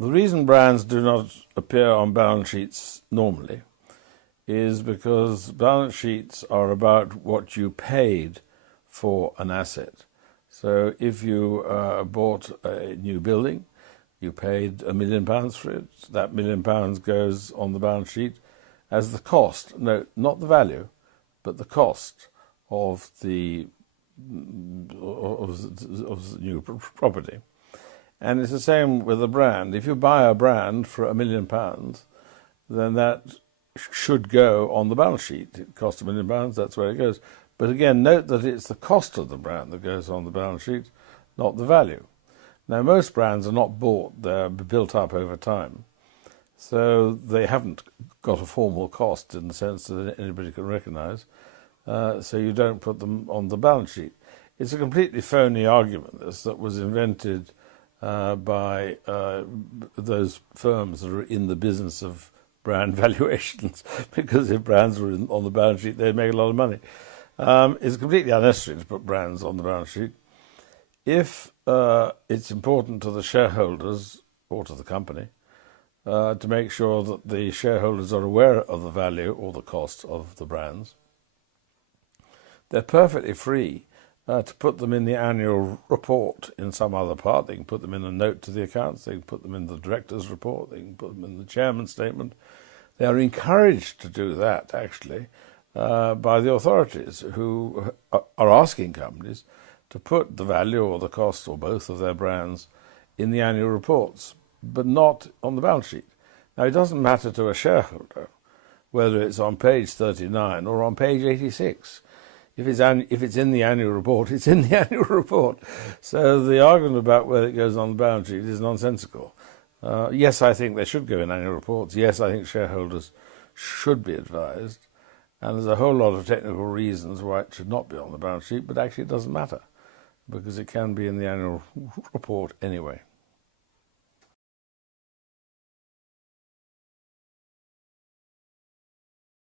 The reason brands do not appear on balance sheets normally is because balance sheets are about what you paid for an asset. So if you bought a new building, you paid £1 million for it, that £1 million goes on the balance sheet as the cost, no, not the value, but the cost of the new property. And it's the same with a brand. If you buy a brand for £1 million, then that should go on the balance sheet. It costs £1 million, that's where it goes. But again, note that it's the cost of the brand that goes on the balance sheet, not the value. Now, most brands are not bought, they're built up over time. So they haven't got a formal cost in the sense that anybody can recognize. So you don't put them on the balance sheet. It's a completely phony argument, this, that was invented by those firms that are in the business of brand valuations, because if brands were on the balance sheet, they'd make a lot of money. It's completely unnecessary to put brands on the balance sheet. If it's important to the shareholders or to the company to make sure that the shareholders are aware of the value or the cost of the brands, they're perfectly free to put them in the annual report in some other part. They can put them in a note to the accounts, they can put them in the director's report, they can put them in the chairman's statement. They are encouraged to do that, actually, by the authorities who are asking companies to put the value or the cost or both of their brands in the annual reports, but not on the balance sheet. Now, it doesn't matter to a shareholder whether it's on page 39 or on page 86. If it's in the annual report, it's in the annual report. So the argument about whether it goes on the balance sheet is nonsensical. Yes, I think they should go in annual reports. Yes, I think shareholders should be advised. And there's a whole lot of technical reasons why it should not be on the balance sheet, but actually it doesn't matter, because it can be in the annual report anyway.